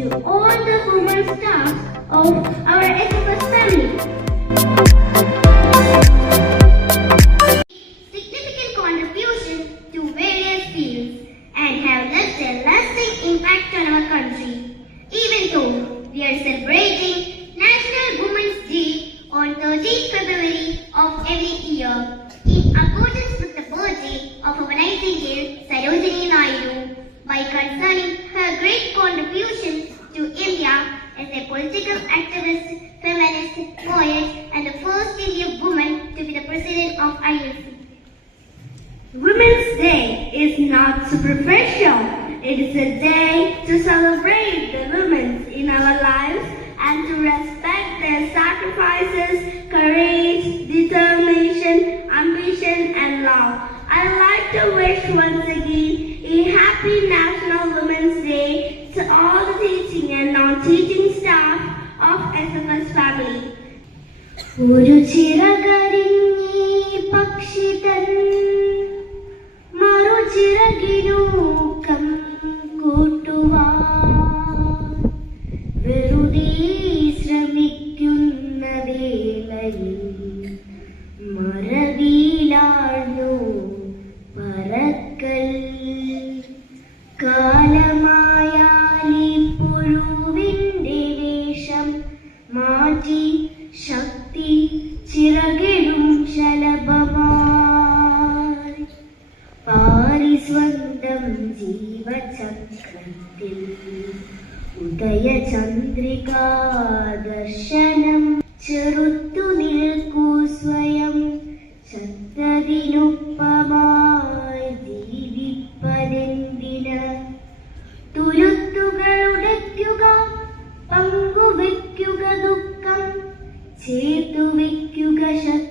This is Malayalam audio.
to all the women staff of our SFS family. Significant contribution to various fields and have left a lasting impact on our country. Even though we are celebrating National Women's Day on 13th February of every year, in accordance with the birthday of our Nightingale, Sarojini Naidu, by concerning her great contribution to India as a political activist, feminist, poet, and the first Indian woman to be the president of IFC. Women's Day is not superficial. It is a day to celebrate the women in our lives and to respect their sacrifices, courage, determination, ambition, and love. I'd like to wish once again a happy National Women's Day to all the teaching and non-teaching staff of SFS family. ഒരു ചിറകരിഞ്ഞി പക്ഷിതൻ മറുചിറകിനൂക്കം കൂട്ടുവാൻ വെറുതെ ശ്രമിക്കുന്ന വേളയിൽ മറവിയിലാഴ്ന്നു പറക്കൽ കാലമായാലി പുഴുവിൻ്റെ വേഷം മാറ്റി ശക്തി ചിറകിടും ശലഭമായി പാരി സ്വന്തം ജീവചക്രത്തിൽ ഉദയചന്ദ്രികാ ദർശനം ചെറുത്തു നിൽക്കൂ സ്വയം ചത്തതിനൊപ്പമായി ജീവിപ്പതെന്തിന് തുരുത്തുകൾ ഉടയ്ക്കുക പങ്കുവയ്ക്കുക ദുഃഖം ചേർത്തുവയ്ക്കുക ശക്തി